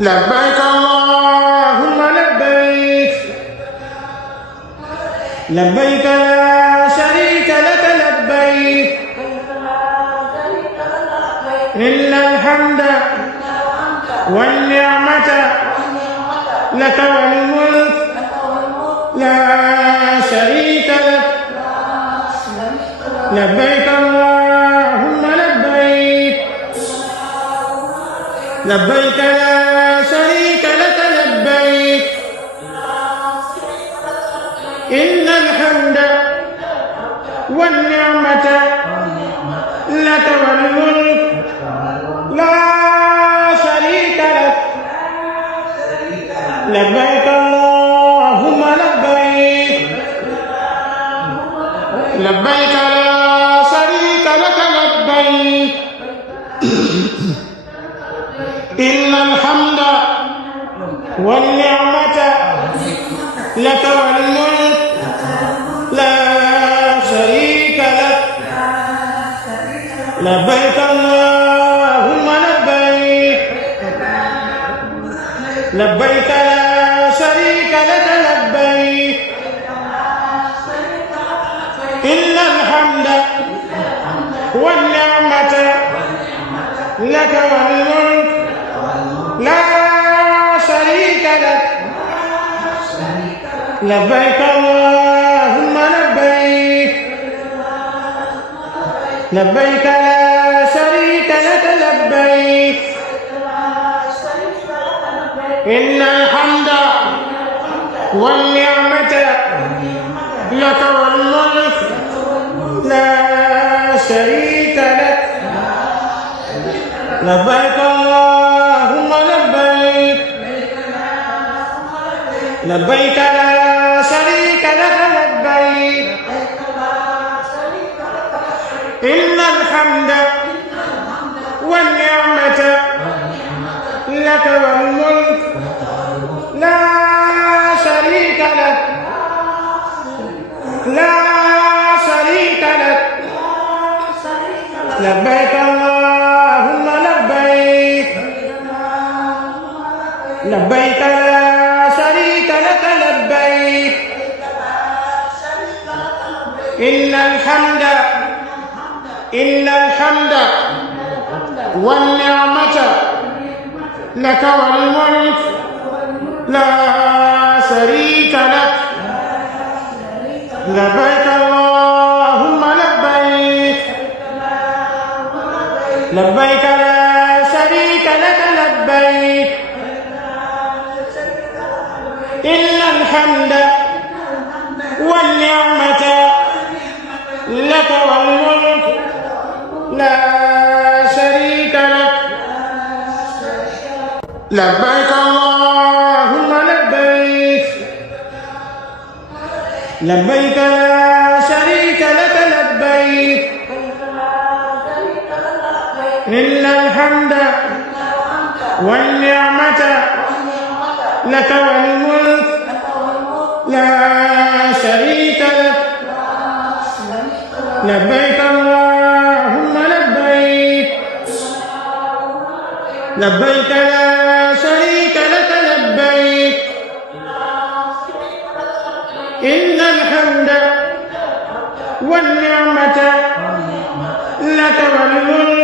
لبيك اللهم لبيك لبيك لا شريك لك لبيك إن الحمد والنعمة لك والملك لا شريك لك لبيك اللهم لبيك لبيك لا شريك لك لبيك إن الحمد والنعمة لك والملك لا شريك لك لبيك اللهم لبيك لبيك لا شريك لك لبيك إن الحمد والنعمة لك والملك لا شريك لك لبيك اللهم لبيك لبيك لا شريك لك لبيك إن الحمد والنعمة لك والملك لا شريك لك لبيك اللهم لبيك لبيك لا شريك لك لبيك إن الحمد والنعمة لك والملك لا شريك لك لبيك اللهم لبيك لبيك لا شريك لك لبيك إن الحمد والنعمة لك والملك لا شريك لك لا شريك لك لبيك اللهم لبيك لبيك لا شريك لك لبيك إن الحمد والنعمة لك والملك لا شريك لك لبيك اللهم لبيك لبيك لا شريك لك لبيك إن الحمد والنعمة لك والملك لا شريك لك لبيك اللهم لبيك لبيك لا شريك لك لبيك إن الحمد والنعمة لك والملك لا شريك لك لبيك اللهم لبيك لبيك لا شريك لك لبيك إن الحمد والنعمة لك والملك